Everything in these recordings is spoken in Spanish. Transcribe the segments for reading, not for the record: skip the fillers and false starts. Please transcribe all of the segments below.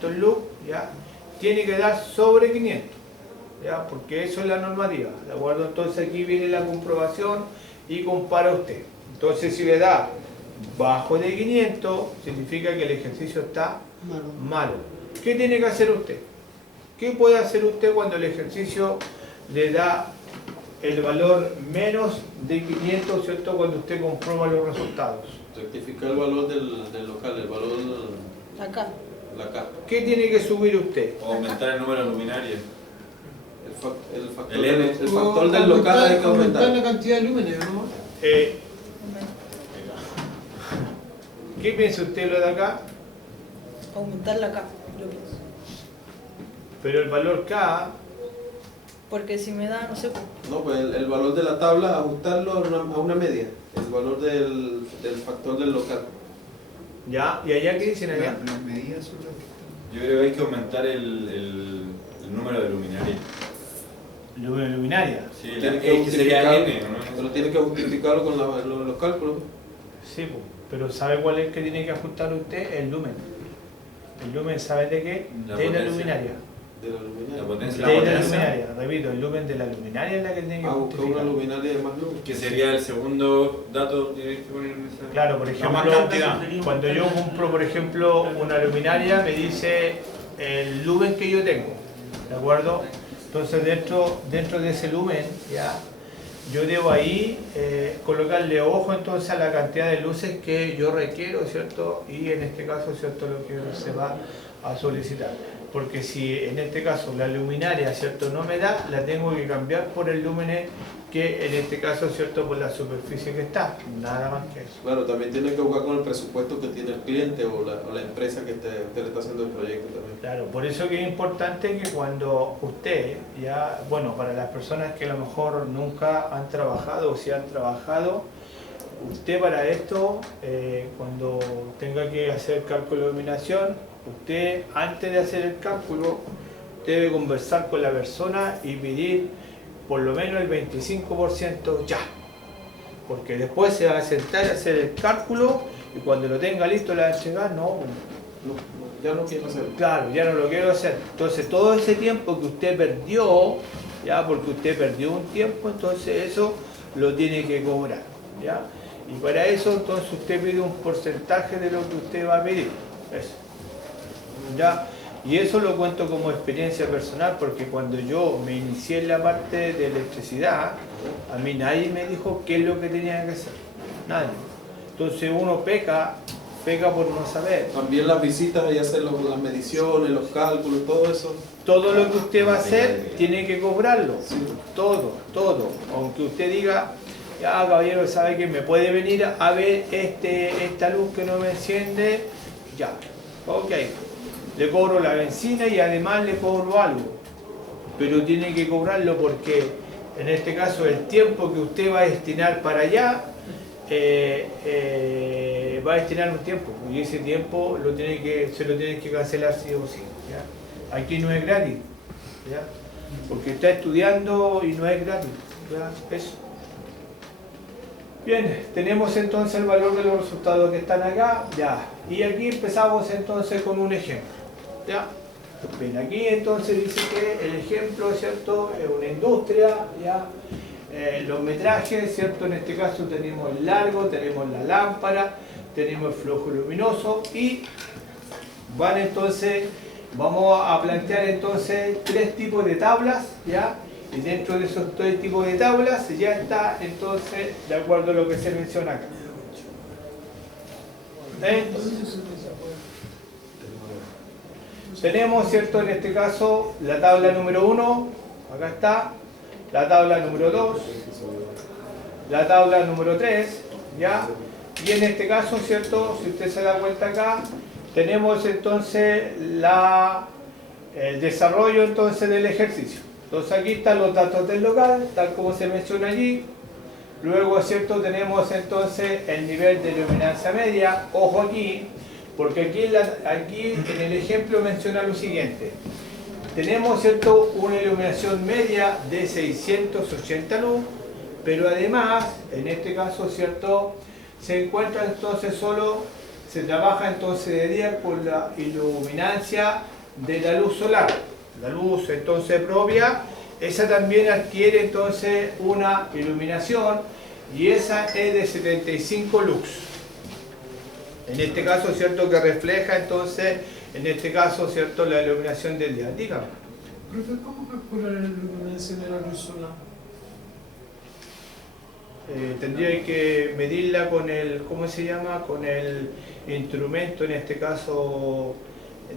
500 lux, ¿ya? Tiene que dar sobre 500, ¿ya? Porque eso es la normativa, ¿de acuerdo? Entonces aquí viene la comprobación y compara usted. Entonces si le da bajo de 500, significa que el ejercicio está malo. ¿Qué tiene que hacer usted? ¿Qué puede hacer usted cuando el ejercicio le da el valor menos de 500, ¿cierto? Cuando usted comprueba los resultados. Rectificar el valor del local, el valor Acá. la K. ¿Qué tiene que subir usted? O aumentar el número de luminarias. El factor, El N. el factor del local hay que aumentar. La cantidad de lúmenes, ¿no? ¿Qué piensa usted lo de acá? Aumentarla acá, yo pienso. Pero el valor K, Porque si me da, no sé, No, pues el valor de la tabla, ajustarlo a una media. El valor del factor del local. ¿ya? ¿Y allá qué dicen allá? Las medidas son las que están. Yo creo que hay que aumentar el número de luminarias. Luminaria. Sí, Tiene que sería N, ¿o no? Pero tiene que justificarlo con los cálculos. Sí, pues. Pero ¿sabe cuál es el que tiene que ajustar usted? El lumen. ¿El lumen sabe de qué? La De la potencia. luminaria. De la luminaria. La potencia. De la potencia. luminaria. Repito, el lumen de la luminaria es la que tiene que Buscar una justificar. luminaria de más luz. Que sería el segundo dato que tienes que poner en esa. Claro, por ejemplo, cuando yo compro, por ejemplo, una luminaria, me dice el lumen que yo tengo, ¿de acuerdo? Entonces dentro de ese lumen, ya, yo debo ahí colocarle ojo entonces a la cantidad de luces que yo requiero, ¿cierto? Y en este caso, ¿cierto? Lo que se va a solicitar. Porque si en este caso la luminaria, ¿cierto? No me da, la tengo que cambiar por el lumen que en este caso, ¿cierto? Por la superficie que está, nada más que eso. Claro, también tiene que jugar con el presupuesto que tiene el cliente o la empresa que usted le está haciendo el proyecto también. Claro, por eso que es importante que cuando usted, ya, bueno, para las personas que a lo mejor nunca han trabajado o si han trabajado, usted para esto, cuando tenga que hacer cálculo de iluminación, usted antes de hacer el cálculo debe conversar con la persona y pedir por lo menos el 25% ya. Porque después se va a sentar a hacer el cálculo y cuando lo tenga listo le va a entregar, no, Ya no quiero hacerlo. claro, ya no lo quiero hacer. Entonces todo ese tiempo que usted perdió, ya porque usted perdió un tiempo, entonces eso lo tiene que cobrar, ¿ya? Y para eso entonces usted pide un porcentaje de lo que usted va a pedir. Eso. ¿Ya? Y eso lo cuento como experiencia personal porque cuando yo me inicié en la parte de electricidad, a mí nadie me dijo qué es lo que tenía que hacer. Nadie. Entonces uno peca por no saber. También las visitas y hacer las mediciones, los cálculos, todo eso. Todo lo que usted va a hacer tiene que cobrarlo. Todo. Aunque usted diga, ya caballero, sabe que me puede venir a ver esta luz que no me enciende, ya, ok. Le cobro la benzina y además le cobro algo. Pero tiene que cobrarlo porque en este caso el tiempo que usted va a destinar para allá, va a destinar un tiempo. Y ese tiempo se lo tienen que cancelar sí o sí. ¿Ya? Aquí no es gratis. ¿Ya? Porque está estudiando y no es gratis. ¿Ya? Eso. Bien, tenemos entonces el valor de los resultados que están acá. Ya. Y aquí empezamos entonces con un ejemplo. ¿Ya? Bien, aquí entonces dice que el ejemplo, ¿cierto? Es una industria, ¿ya? Los metrajes, ¿cierto? En este caso tenemos el largo, tenemos la lámpara, tenemos el flujo luminoso y vamos a plantear entonces tres tipos de tablas, ¿ya? Y dentro de esos tres tipos de tablas ya está entonces de acuerdo a lo que se menciona acá. Entonces, tenemos, ¿cierto? En este caso la tabla número 1, acá está, la tabla número 2, la tabla número 3, ¿ya? Y en este caso, ¿cierto? Si usted se da cuenta acá, tenemos entonces el desarrollo entonces del ejercicio. Entonces aquí están los datos del local, tal como se menciona allí. Luego, ¿cierto? Tenemos entonces el nivel de luminancia media, ojo aquí, porque aquí en el ejemplo menciona lo siguiente. Tenemos, ¿cierto? Una iluminación media de 680 lux, pero además, en este caso, ¿cierto? Se encuentran entonces solo se trabaja entonces de día con la iluminancia de la luz solar. La luz entonces propia, esa también adquiere entonces una iluminación y esa es de 75 lux. En este caso, ¿cierto? Que refleja entonces, en este caso, ¿cierto? La iluminación del día. Dígame. Profe, ¿cómo calcular la iluminación de la luz solar? Tendría que medirla con el, ¿cómo se llama? Con el instrumento, en este caso,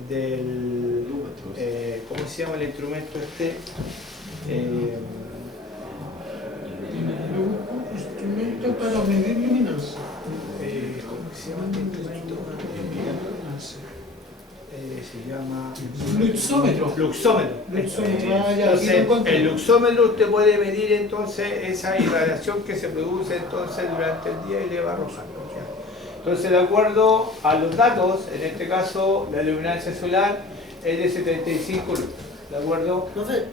del, ¿cómo se llama el instrumento este? Yo busco instrumento para medir luminancia. ¿Cómo se llama este instrumento? Se llama Luxómetro. luxómetro. Luxómetro. Ah, ya, aquí lo Entonces, encontré. el luxómetro usted puede medir entonces esa irradiación que se produce entonces durante el día y le va arrojando. Entonces, de acuerdo a los datos, en este caso la luminancia solar es de 75 lux. ¿De acuerdo? Profe,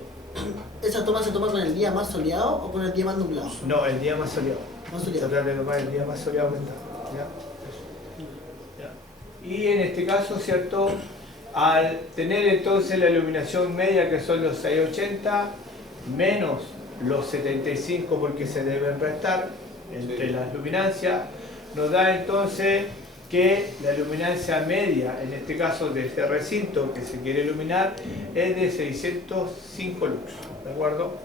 ¿esa toma se toma con el día más soleado o con el día más nublado? No, el día más soleado. Más Se soleado. trata de tomar el día más soleado que está. ¿Ya? ¿Ya? Y en este caso, ¿cierto? Al tener entonces la iluminación media, que son los 680, menos los 75 porque se deben restar entre las luminancias, nos da entonces que la luminancia media, en este caso de este recinto que se quiere iluminar, es de 605 lux. ¿De acuerdo?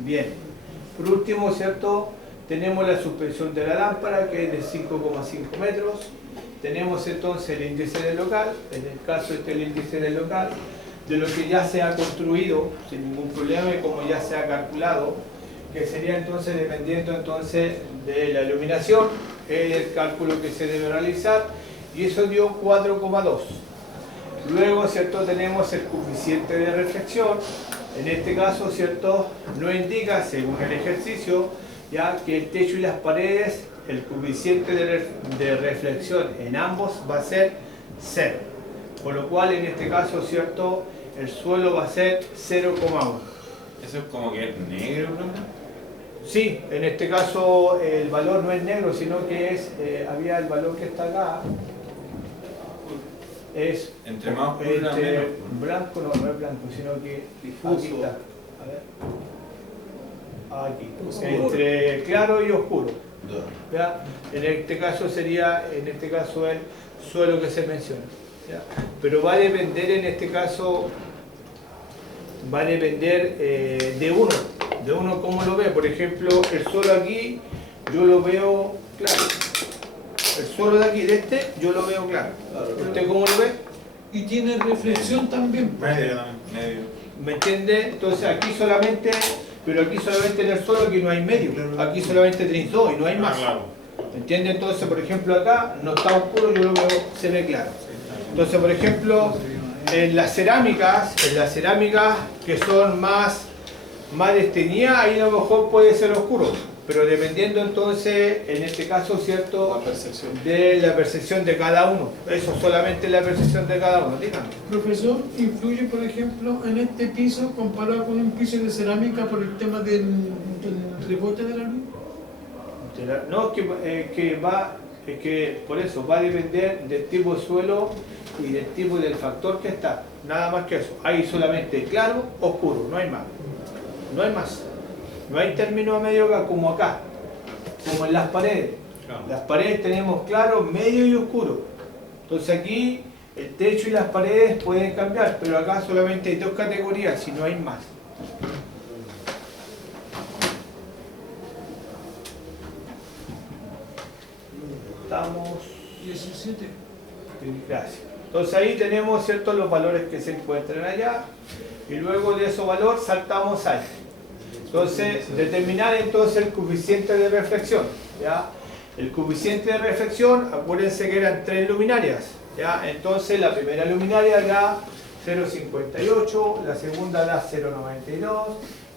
Bien. Por último, ¿cierto? Tenemos la suspensión de la lámpara, que es de 5,5 metros. Tenemos entonces el índice del local, en el caso este el índice del local, de lo que ya se ha construido sin ningún problema y como ya se ha calculado, que sería entonces dependiendo entonces de la iluminación, el cálculo que se debe realizar, y eso dio 4,2. Luego, ¿cierto? Tenemos el coeficiente de reflexión. En este caso, ¿cierto? No indica, según el ejercicio, ya que el techo y las paredes, el coeficiente de reflexión en ambos va a ser 0. Por lo cual, en este caso, ¿cierto? El suelo va a ser 0,1. Eso es como que es negro, ¿no? Sí, en este caso el valor no es negro, sino que es, había el valor que está acá, es Entre más oscuro era entre menos. blanco, no es blanco, sino que aquí está. A ver. Aquí, entre claro y oscuro. ¿Ya? En este caso sería, en este caso el suelo que se menciona. ¿Ya? Pero va a depender en este caso, va a depender de uno cómo lo ve. Por ejemplo, el suelo aquí yo lo veo claro. El suelo de aquí, de este, yo lo veo claro. ¿Usted cómo lo ve? Y tiene reflexión también. Medio también, medio. ¿Me entiende? Entonces aquí solamente, pero aquí solamente en el suelo aquí no hay medio. Aquí solamente tenéis dos y no hay más. Claro. ¿Me entiende? Entonces, por ejemplo, acá no está oscuro, yo lo veo, se ve claro. Entonces, por ejemplo, en las cerámicas que son más desteñidas, ahí a lo mejor puede ser oscuro. Pero dependiendo entonces, en este caso, ¿cierto? La percepción. De la percepción de cada uno. Eso solamente la percepción de cada uno. Dígame. Profesor, ¿influye, por ejemplo, en este piso comparado con un piso de cerámica por el tema del rebote de la luz? No, es que por eso va a depender del tipo de suelo y del tipo del factor que está. Nada más que eso. Hay solamente claro, oscuro, no hay más. No hay más. No hay término medio como acá, como en las paredes. Claro. Las paredes tenemos claro, medio y oscuro. Entonces aquí el techo y las paredes pueden cambiar, pero acá solamente hay dos categorías y no hay más. Estamos... 17. Gracias. Entonces ahí tenemos, ¿cierto?, los valores que se encuentran allá y luego de esos valores saltamos ahí. Entonces, determinar entonces el coeficiente de reflexión. ¿Ya? El coeficiente de reflexión, acuérdense que eran 3 luminarias. ¿Ya? Entonces la primera luminaria da 0,58, la segunda da 0,92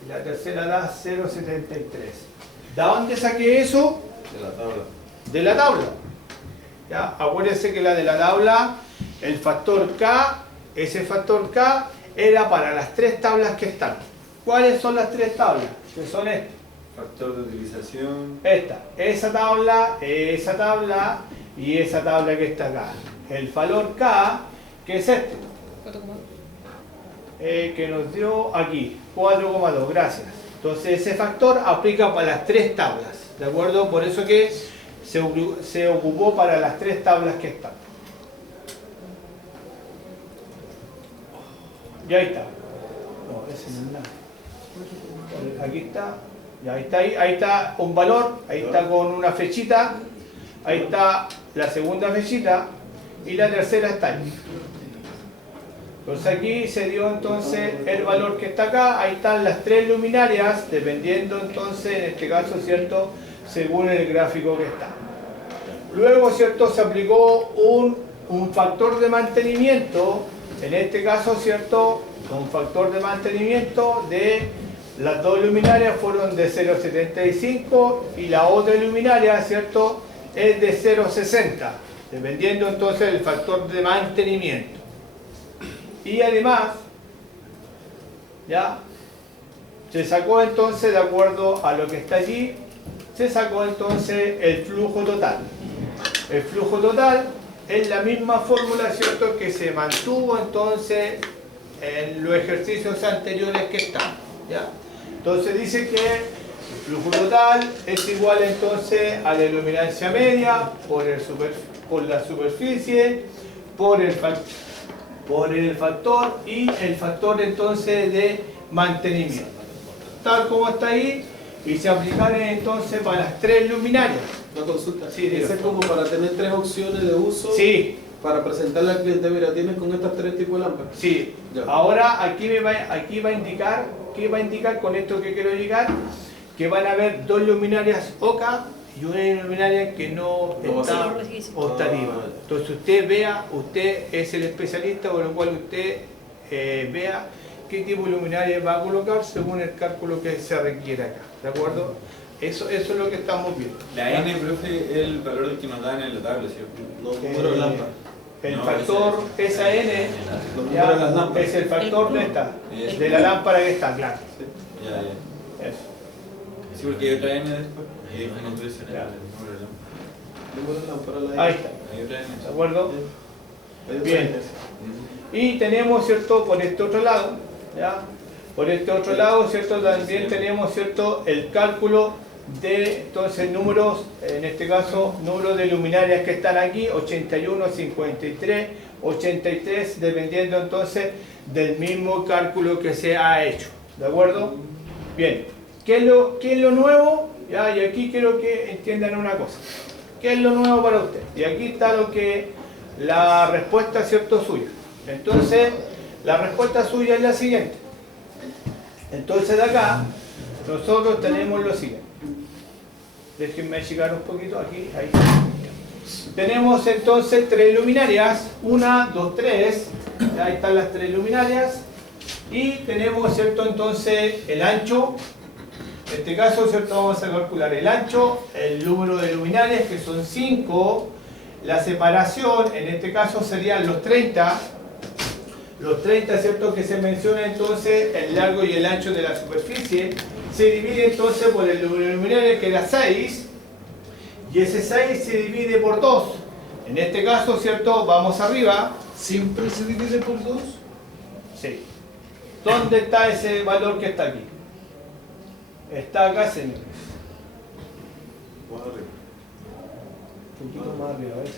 y la tercera da 0,73. ¿De dónde saqué eso? De la tabla. De la tabla. ¿Ya? Acuérdense que la de la tabla, el factor K, ese factor K era para las 3 tablas que están. ¿Cuáles son las 3 tablas? Que son estas. Factor de utilización. Esta. Esa tabla y esa tabla que está acá. El valor K, que es este, 4,2. que nos dio aquí, 4,2, gracias. Entonces ese factor aplica para las tres tablas, ¿de acuerdo? Por eso que se ocupó para las tres tablas que están. Y ahí está. No, ese no es nada. Aquí está. Ya, ahí está un valor, ahí está con una flechita, ahí está la segunda flechita y la tercera está ahí. Entonces aquí se dio entonces el valor que está acá, ahí están las tres luminarias, dependiendo entonces, en este caso, ¿cierto?, según el gráfico que está. Luego, ¿cierto?, se aplicó un factor de mantenimiento, en este caso, ¿cierto?, un factor de mantenimiento de las dos luminarias fueron de 0,75 y la otra luminaria, ¿cierto?, es de 0,60, dependiendo entonces del factor de mantenimiento. Y además, ya, se sacó entonces, de acuerdo a lo que está allí, se sacó entonces el flujo total. El flujo total es la misma fórmula, ¿cierto?, que se mantuvo entonces en los ejercicios anteriores que están, ¿ya? Entonces dice que el flujo total es igual entonces a la luminancia media por la superficie, por el factor y el factor entonces de mantenimiento. Tal como está ahí, y se aplicaron entonces para las tres luminarias. Una consulta. Sí, Ese es como para tener tres opciones de uso. Sí, Para presentarle al cliente, mira, tienes con estos tres tipos de lámparas. sí. Ya. Ahora aquí va a indicar, ¿qué va a indicar con esto que quiero llegar? Que van a haber dos luminarias OCA y una luminaria que no No va a está ser. optativa. Ah. Entonces usted es el especialista, con lo cual usted vea qué tipo de luminaria va a colocar según el cálculo que se requiere acá, ¿de acuerdo? Eso es lo que estamos viendo. La N, profe, es el valor que nos dan en la tabla, ¿cierto? Los números de lámparas. El No, factor SN Los ya, números de las lámparas. es el factor de esta, Es- de la lámpara que está, claro. Ya, ya. Eso. Sí, porque hay otra N después. Y ahí nos dice el Ya. número de lámpara. Números de lámparas. Ahí está, Hay otra N. ¿de acuerdo? Hay otra Bien. N. Ujú. Y tenemos, ¿cierto?, por este otro lado, ¿ya? Por este otro lado, ¿cierto?, también tenemos, ¿cierto?, el cálculo de, entonces, números, en este caso, números de luminarias que están aquí, 81, 53, 83, dependiendo entonces del mismo cálculo que se ha hecho, ¿de acuerdo? Bien, ¿qué es lo nuevo? ¿Ya? Y aquí quiero que entiendan una cosa. ¿Qué es lo nuevo para usted? Y aquí está la respuesta, ¿cierto?, suya. Entonces, la respuesta suya es la siguiente. Entonces, de acá, nosotros tenemos lo siguiente. Déjenme llegar un poquito aquí, ahí. Tenemos entonces tres luminarias, 1, 2, 3. Ahí están las tres luminarias. Y tenemos, ¿cierto?, entonces el ancho. En este caso, ¿cierto?, vamos a calcular el ancho, el número de luminarias, que son 5. La separación, en este caso, serían los 30. Los 30, ¿cierto?, que se menciona entonces el largo y el ancho de la superficie. Se divide entonces por el número de luminarias, que era 6. Y ese 6 se divide por 2. En este caso, ¿cierto?, vamos arriba. ¿Siempre se divide por 2? Sí. ¿Dónde está ese valor que está aquí? Está acá, señores. Más arriba. Un poquito más arriba, ¿ves?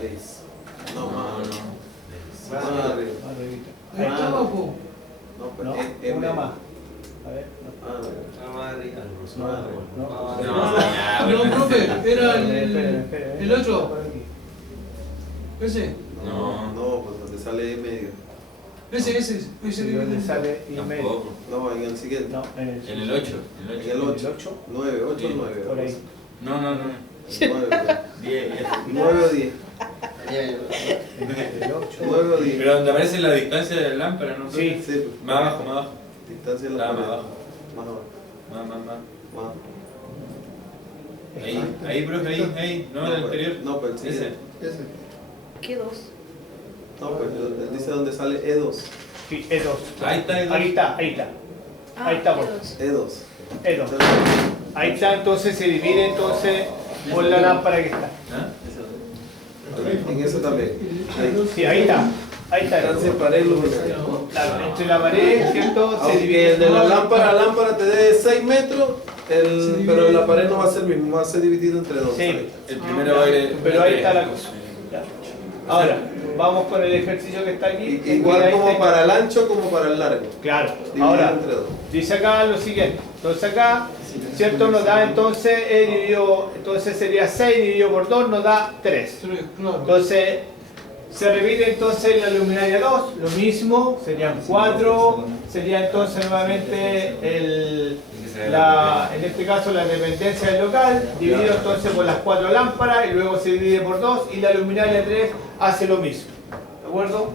Ahí. No, más arriba. no. Más arriba. Más arribita. Ahí está abajo. No, pues, No, M. una más. A ver, Ah, no, no. No, profe, era Espera. el otro. Por aquí. Ese. no, pues donde sale en medio. Ese Sí, divide donde en sale y medio. Tampoco. No, en el siguiente. No, en En el 8. En el ¿El 8. 8? 9, 8 Sí, o 9. Por ahí. No. 9, 10. 9 o 10. El 8. 9 o 10. Pero donde aparece la distancia de la lámpara, ¿no? Sí. Sí, pues. Más abajo. Distancia de la Ah, más pared. abajo. Más abajo. Más. Más. Ahí, profe, ahí. No, el pues, anterior. No, pues el Ese. siguiente. Ese. ¿Qué 2? No, pues él dice donde sale E2. Sí, E2. Ahí está, Ahí está. Ahí está, Ah, por- ¿qué 2? E2. E2. Entonces, Ahí está, entonces se divide entonces por la lámpara que está. ¿Ah? En eso también. Ahí. Sí, ahí está. Ahí está. Entonces, pared luminaria. Claro, entre la pared, ¿cierto? Se Aunque divide el de la por- lámpara a lámpara te dé 6 metros, pero la pared no va a ser el mismo, va a ser dividido entre dos. Sí, El primero va a ir. pero ahí está la cosa. Ya. Ahora, vamos con el ejercicio que está aquí. Igual Ahí como está. para el ancho como para el largo. Claro, Dividido ahora, entre dos. dice acá lo siguiente. Entonces acá, ¿cierto? Nos da entonces, entonces sería 6 dividido por 2, nos da 3. Claro. Entonces, se repite entonces la luminaria 2, lo mismo, serían 4, sería entonces nuevamente en este caso la dependencia del local, dividido entonces por las 4 lámparas y luego se divide por 2 y la luminaria 3 hace lo mismo. ¿De acuerdo?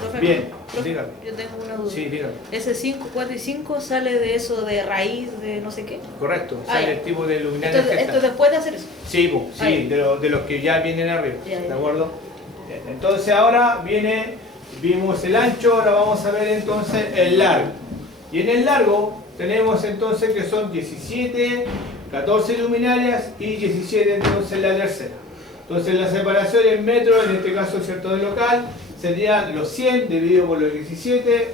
Profe, Bien, profe, dígame. yo tengo una duda. Sí, dígame. Ese 5, 4 y 5 sale de eso de raíz de no sé qué. Correcto, Ah, sale ya. el tipo de luminaria que Esto está. después de hacer eso. Sí, Ah, sí, ya. de los que ya vienen arriba. Ya, ya. ¿De acuerdo? Bien, entonces ahora vimos el ancho, ahora vamos a ver entonces el largo. Y en el largo tenemos entonces que son 17, 14 luminarias y 17 entonces la tercera. Entonces la separación en metros, en este caso cierto del local, serían los 100 dividido por los 17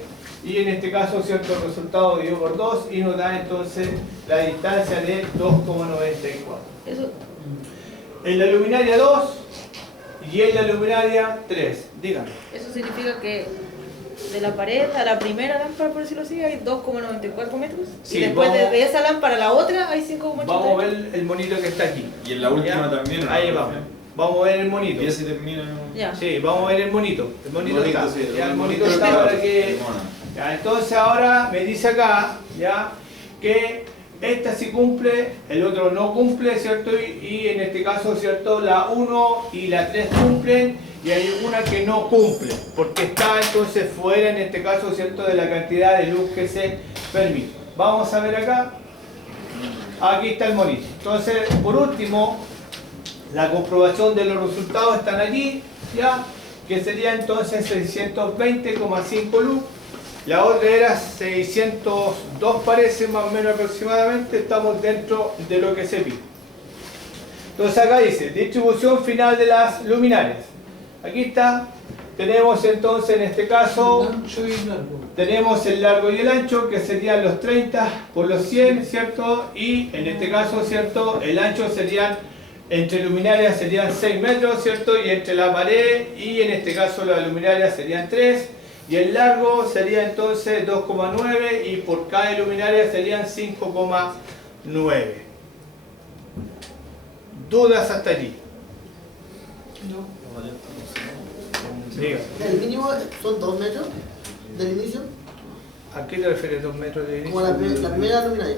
y en este caso cierto el resultado dividido por 2 y nos da entonces la distancia de 2,94. Eso, En la luminaria 2 y en la luminaria 3, díganme. eso significa que de la pared a la primera lámpara, por decirlo así, hay 2,94 metros. Sí, y después vamos- de esa lámpara a la otra hay 5,88. Vamos a ver el monito que está aquí. Y en la última ¿Ya? también. ¿no? Ahí vamos. Vamos a ver el monito. Y ese termina. Ya. Sí, vamos a ver el monito. El monito Monito, está. sí, Ya, el el monito monito está está. para que. Ya, entonces ahora me dice acá, ya, que esta sí cumple, el otro no cumple, ¿cierto? Y en este caso, ¿cierto? La 1 y la 3 cumplen y hay una que no cumple, porque está entonces fuera, en este caso, ¿cierto? De la cantidad de luz que se permite. Vamos a ver acá. Aquí está el monito. Entonces, por último, la comprobación de los resultados están allí, ya, que sería entonces 620,5 luz. La otra era 602, parece más o menos aproximadamente. Estamos dentro de lo que se pide. Entonces acá dice, distribución final de las luminarias. Aquí está. Tenemos entonces en este caso, Ancho y largo. tenemos el largo y el ancho, que serían los 30 por los 100, ¿cierto? Y en este caso, ¿cierto? El ancho serían, entre luminarias serían 6 metros, ¿cierto? Y entre la pared y en este caso la luminaria serían 3. Y el largo sería entonces 2,9 y por cada luminaria serían 5,9. ¿Dudas hasta allí? No. Diga. El mínimo son 2 metros del inicio, ¿A qué te refieres 2 metros de como inicio? la primera luminaria.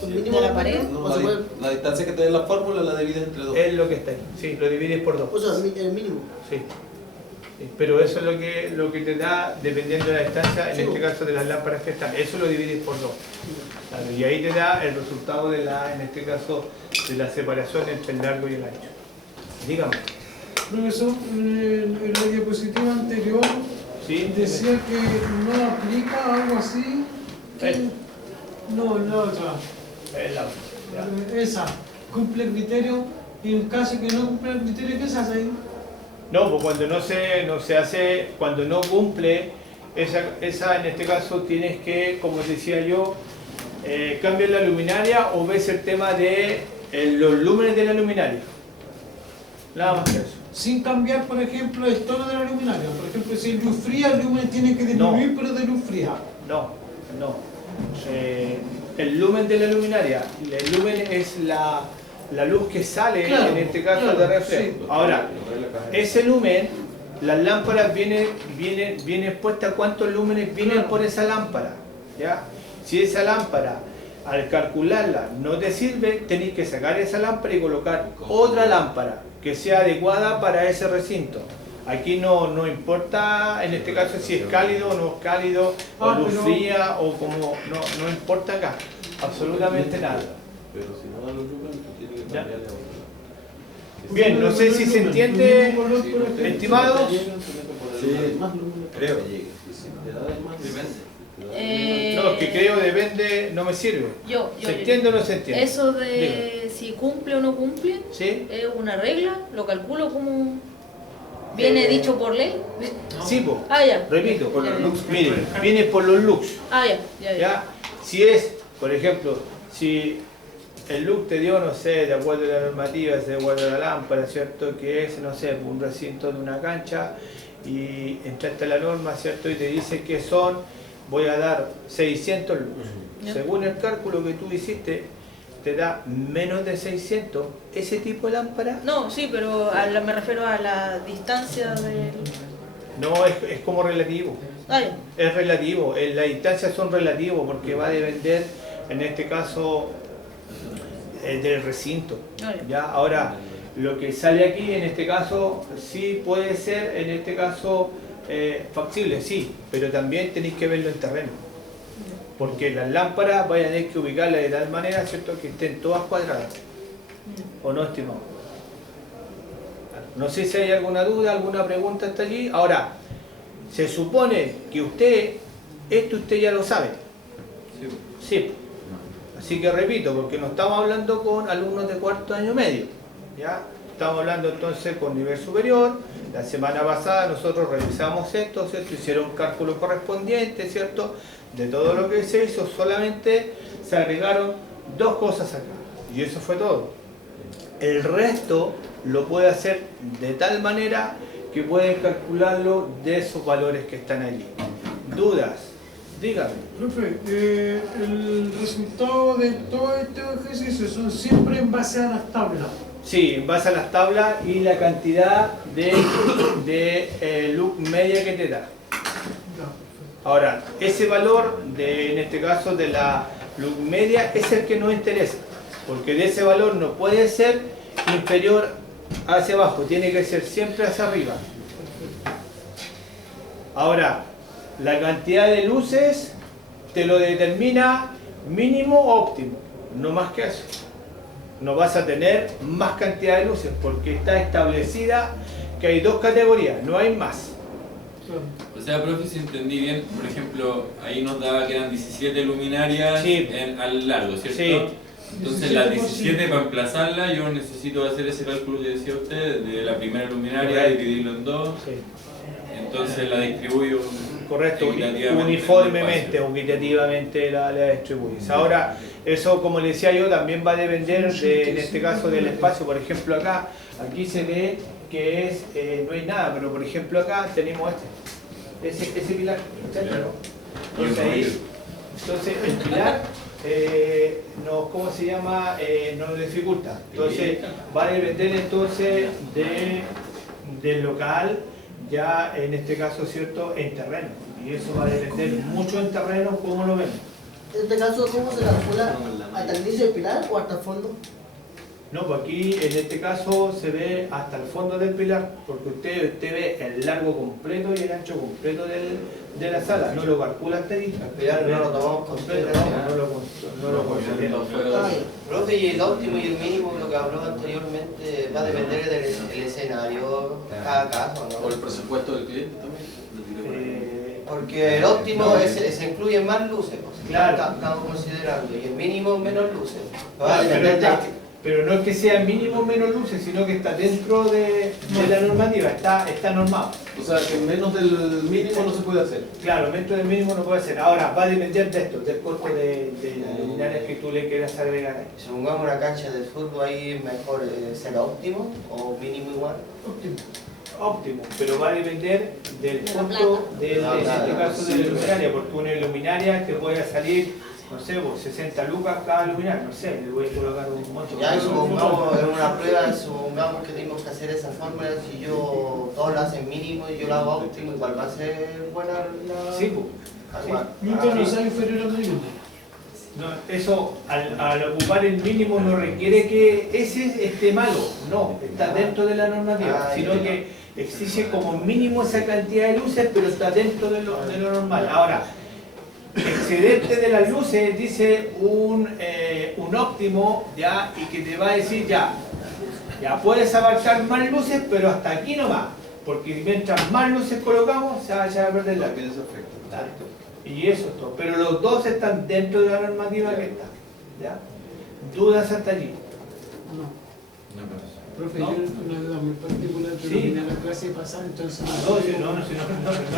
Sí. Un mínimo ¿De la 2 pared? metros, No, o se puede- la distancia que te dé la fórmula la divides entre dos. Es lo que está ahí. Sí, lo divides por 2. o sea, el mínimo. Sí. Sí, pero eso es lo que te da, dependiendo de la distancia, en Sí. este caso de las lámparas que están. Eso lo divides por 2. Claro, y ahí te da el resultado de en este caso, de la separación entre el largo y el ancho. Dígame. Profesor, en la diapositiva anterior ¿Sí? decía que no aplica algo así. Eh. No, la otra. El lado. Ya. Esa. Cumple el criterio. Y en caso que no cumpla el criterio, ¿qué se hace ahí? No, pues cuando no se hace, cuando no cumple, esa en este caso tienes que, como decía yo, cambiar la luminaria o ves el tema de los lúmenes de la luminaria. Nada más que eso. Sin cambiar, por ejemplo, el tono de la luminaria. Por ejemplo, si es luz fría, el lumen tiene que disminuir, pero de luz fría. No, no. El lumen de la luminaria, el lumen es la luz que sale, Claro, en este caso, claro, de reflejo. sí. Ahora, ese lumen, las lámparas vienen puestas cuántos lúmenes vienen Claro. por esa lámpara. ¿Ya? Si esa lámpara, al calcularla, no te sirve, tenéis que sacar esa lámpara y colocar otra lámpara que sea adecuada para ese recinto. Aquí no importa, en este caso, si es cálido o no es cálido, o Ah, luz pero- fría, o como, no importa acá, absolutamente nada. Pero si no da los números, tiene que Ya. cambiarle a otra. Bien, no sé si se entiende, El mismo color, por ejemplo. estimados. Sí, más números Creo. que llegue. Y si te da de más, Depende. No, es que creo depende, no me sirve. ¿Se entiende o no se entiende? Eso de si cumple o no cumple, ¿Sí? es una regla, lo calculo como viene dicho por ley. Sí, po. Ah, ya. Repito, Por los looks. mire, viene por los looks. Ah, ya. ¿Ya? Si es, por ejemplo, si el look te dio, no sé, de acuerdo a la normativa, de acuerdo a la lámpara, ¿cierto? Que es, no sé, un recinto de una cancha y entraste a la norma, ¿cierto? Y te dice que son, voy a dar 600 lux. Ya. Según el cálculo que tú hiciste, te da menos de 600 ese tipo de lámpara. No, sí, pero me refiero a la distancia del... No, es como relativo. Ah, ya. Es relativo, las distancias son relativos porque va a depender, en este caso, del recinto. ¿Ya? Ahora, lo que sale aquí, en este caso, sí puede ser, en este caso, factible, sí, pero también tenéis que verlo en terreno. Porque las lámparas vayan a tener que ubicarlas de tal manera, ¿cierto?, que estén todas cuadradas. ¿O no, estimado? No sé si hay alguna duda, alguna pregunta hasta allí. Ahora, se supone que esto usted ya lo sabe. Sí. Así que repito, porque no estamos hablando con alumnos de cuarto año medio. ¿Ya? Estamos hablando entonces con nivel superior. La semana pasada nosotros revisamos esto, ¿cierto? Hicieron cálculos correspondientes, ¿cierto? De todo lo que se hizo, solamente se agregaron 2 cosas acá. Y eso fue todo. El resto lo puede hacer de tal manera que pueden calcularlo de esos valores que están allí. ¿Dudas? Dígame. Profe, el resultado de todos estos ejercicios son siempre en base a las tablas. Sí, en base a las tablas y la cantidad de luz media que te da. Ahora, ese valor, en este caso de la luz media, es el que nos interesa. Porque de ese valor no puede ser inferior hacia abajo, tiene que ser siempre hacia arriba. Ahora, la cantidad de luces te lo determina mínimo o óptimo, no más que eso. No vas a tener más cantidad de luces porque está establecida que hay 2 categorías, no hay más. O sea, profe, si entendí bien, por ejemplo, ahí nos daba que eran 17 luminarias Sí. al largo, ¿cierto? Sí. Entonces las 17 para emplazarla yo necesito hacer ese cálculo que decía usted, de la primera luminaria, Correcto. dividirlo en 2, Sí. entonces la distribuyo Correcto, equitativamente uniformemente, en el equitativamente la distribuís. Ahora, eso como le decía yo, también va a depender, en este caso, del espacio. Por ejemplo, aquí se ve que no hay nada, pero por ejemplo acá tenemos ese pilar. Entonces el pilar ¿cómo se llama? Nos dificulta. Entonces va a depender entonces del local, ya en este caso, ¿cierto?, en terreno. Y eso va a depender mucho en terreno, cómo lo vemos. En este caso, ¿cómo se calcula? ¿Hasta el inicio del pilar o hasta el fondo? No, pues aquí en este caso se ve hasta el fondo del pilar, porque usted ve el largo completo y el ancho completo de la sala, no lo calcula hasta ahí. El pilar no lo tomamos completo, no lo consideramos. Profe, y el óptimo y el mínimo, lo que habló anteriormente, va a depender del escenario, cada caso, O el ¿no? presupuesto del cliente también. Porque el óptimo se incluye más luces, pues, Claro. estamos considerando, y el mínimo menos luces. Va a Claro, depender pero no es que sea mínimo menos luces, sino que está dentro de la normativa, está normado. O sea, que menos del mínimo no se puede hacer. Claro, dentro del mínimo no puede ser. Ahora, va a depender de esto, del costo de luminarias que tú le quieras agregar ahí. Supongamos una cancha de fútbol, ahí mejor ser óptimo o mínimo igual. Óptimo, pero va a depender del costo en este caso de la luminaria, porque una luminaria te puede salir, no sé, 60 lucas cada luminaria, no sé, le voy a colocar un monto. Ya supongamos en una prueba, supongamos que tenemos que hacer esa fórmula, si todos lo hacen mínimo y yo lo hago óptimo, igual va a ser buena la... Sí, pues. Igual. Nunca nos sea inferior al mínimo. No, eso, al ocupar el mínimo no requiere que ese esté malo, no, está dentro de la normativa, sino que exige como mínimo esa cantidad de luces, pero está dentro de lo normal. Ahora, excedente de las luces dice un óptimo, ya, y que te va a decir ya puedes abarcar más luces, pero hasta aquí nomás, porque mientras más luces colocamos, se va a perder la También es efecto. Exacto. Y eso es todo. Pero los dos están dentro de la normativa que está. ¿Ya? ¿Dudas hasta allí? No. No, pero- Profe, ¿No? yo una duda muy particular que Sí. no vine a la clase pasada, entonces... No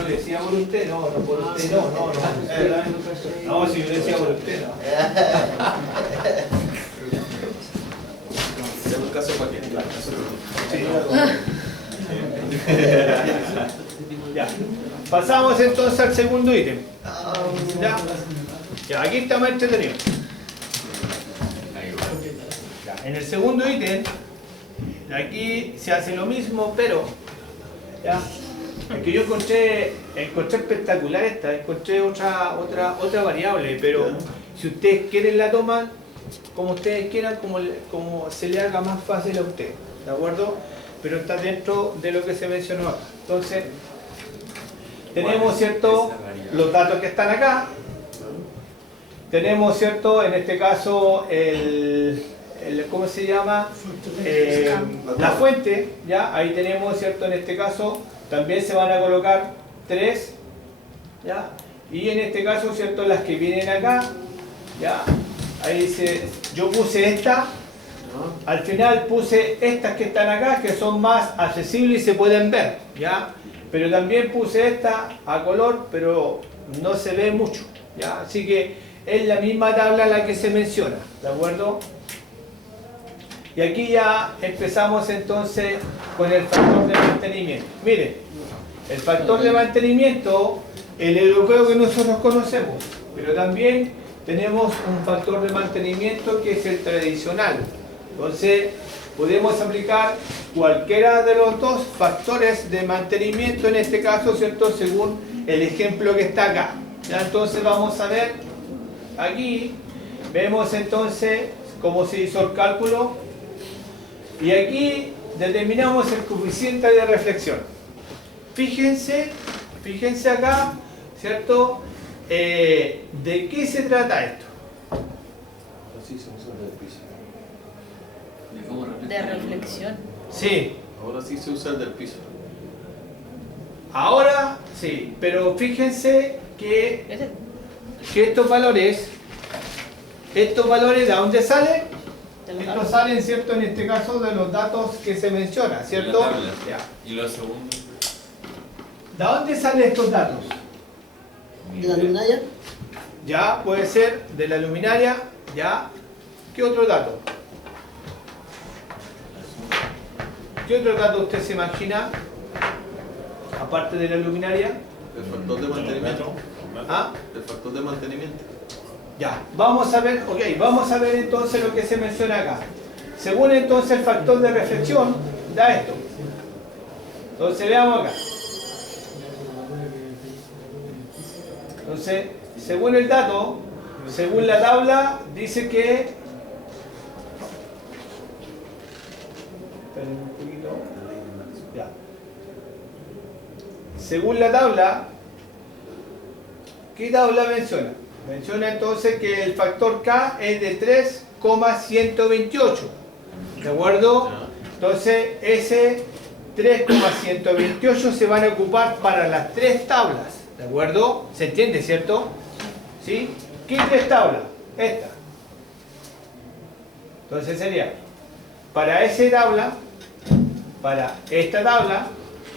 le decía por usted, no por usted, no. No, si yo le decía por usted, no. Es un caso para que Ya. Pasamos entonces al segundo ítem. ¿Ya? Ya, aquí estamos entretenidos. Ya, en el segundo ítem, aquí se hace lo mismo, pero ya, es que yo encontré espectacular esta, encontré otra variable, pero si ustedes quieren la toman como ustedes quieran, como se le haga más fácil a ustedes, ¿de acuerdo? Pero está dentro de lo que se mencionó acá. Entonces, tenemos, ¿cierto?, los datos que están acá. Tenemos, ¿cierto?, en este caso, ¿cómo se llama? La fuente, ¿ya? Ahí tenemos, ¿cierto?, en este caso, también se van a colocar 3, ¿ya? Y en este caso, ¿cierto?, las que vienen acá, ¿ya? Ahí dice, yo puse esta, al final puse estas que están acá, que son más accesibles y se pueden ver, ¿ya? Pero también puse esta a color, pero no se ve mucho, ¿ya? Así que es la misma tabla la que se menciona, ¿de acuerdo? Y aquí ya empezamos entonces con el factor de mantenimiento. Miren, el factor de mantenimiento, el europeo que nosotros conocemos, pero también tenemos un factor de mantenimiento que es el tradicional. Entonces, podemos aplicar cualquiera de los dos factores de mantenimiento, en este caso, ¿cierto?, según el ejemplo que está acá. ¿Ya? Entonces vamos a ver, aquí vemos entonces cómo se hizo el cálculo y aquí determinamos el coeficiente de reflexión. Fíjense acá, ¿cierto?, ¿de qué se trata esto? Así se usa el del piso. De reflexión. Sí, Ahora sí se usa el del piso. ahora sí, pero fíjense que Ese- estos valores, ¿de dónde salen? de los Estos datos. salen, ¿cierto?, en este caso de los datos que se menciona, ¿cierto? La tabla. Ya. Y lo segundo. ¿De dónde salen estos datos? ¿De la luminaria? Ya, puede ser de la luminaria, ya. ¿Qué otro dato? ¿Qué otro dato usted se imagina? Aparte de la luminaria. El factor de mantenimiento. ¿Ah? El factor de mantenimiento. Ya, vamos a ver, vamos a ver entonces lo que se menciona acá. Según entonces el factor de reflexión, da esto. Entonces veamos acá. Entonces, según el dato, según la tabla, dice que... Esperen un poquito. Ya. Según la tabla, ¿qué tabla menciona? Menciona entonces que el factor K es de 3,128. ¿De acuerdo? Entonces, ese 3,128 se van a ocupar para las tres tablas. ¿De acuerdo? ¿Se entiende, cierto? ¿Sí? ¿Qué tres tablas? Esta. Entonces sería para esa tabla, para esta tabla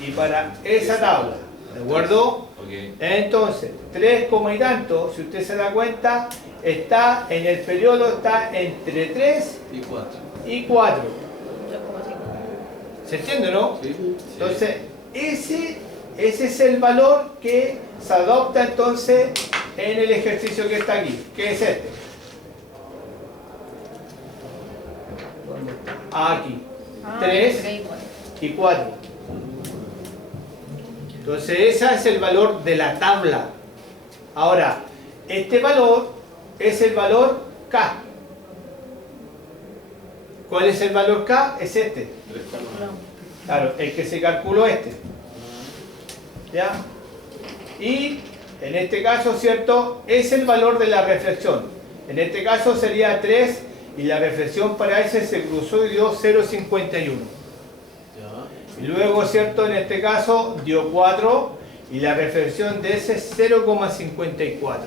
y para esa tabla. ¿De acuerdo? Ok. Entonces, 3, y tanto, si usted se da cuenta, está en el periodo, está entre 3 Y 4. y 4. 2,5. ¿Se entiende, no? ¿Sí? Entonces, ese es el valor que se adopta entonces en el ejercicio que está aquí, que es este. Aquí. Ah, 3 tres y cuatro. y 4. Entonces, ese es el valor de la tabla. Ahora, este valor es el valor K. ¿Cuál es el valor K? Es este. No. Claro, el que se calculó este. ¿Ya? Y en este caso, ¿cierto? Es el valor de la reflexión. En este caso sería 3 y la reflexión para ese se cruzó y dio 0,51. Y luego, ¿cierto? En este caso dio 4 Y la reflexión de ese es 0,54. Ya,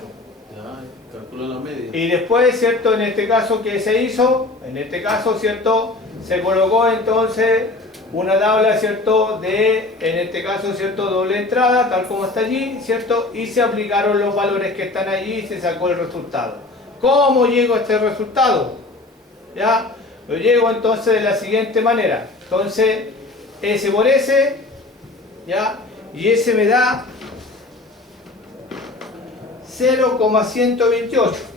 calculo la media. Y después, ¿cierto? En este caso, ¿qué se hizo? En este caso, ¿cierto? Se colocó entonces una tabla, ¿cierto? De, en este caso, ¿cierto? Doble entrada, tal como está allí, ¿cierto? Y se aplicaron los valores que están allí y se sacó el resultado. ¿Cómo llego a este resultado? ¿Ya? Lo llego entonces de la siguiente manera. Entonces, S por S, ¿ya? Y S me da 0,128.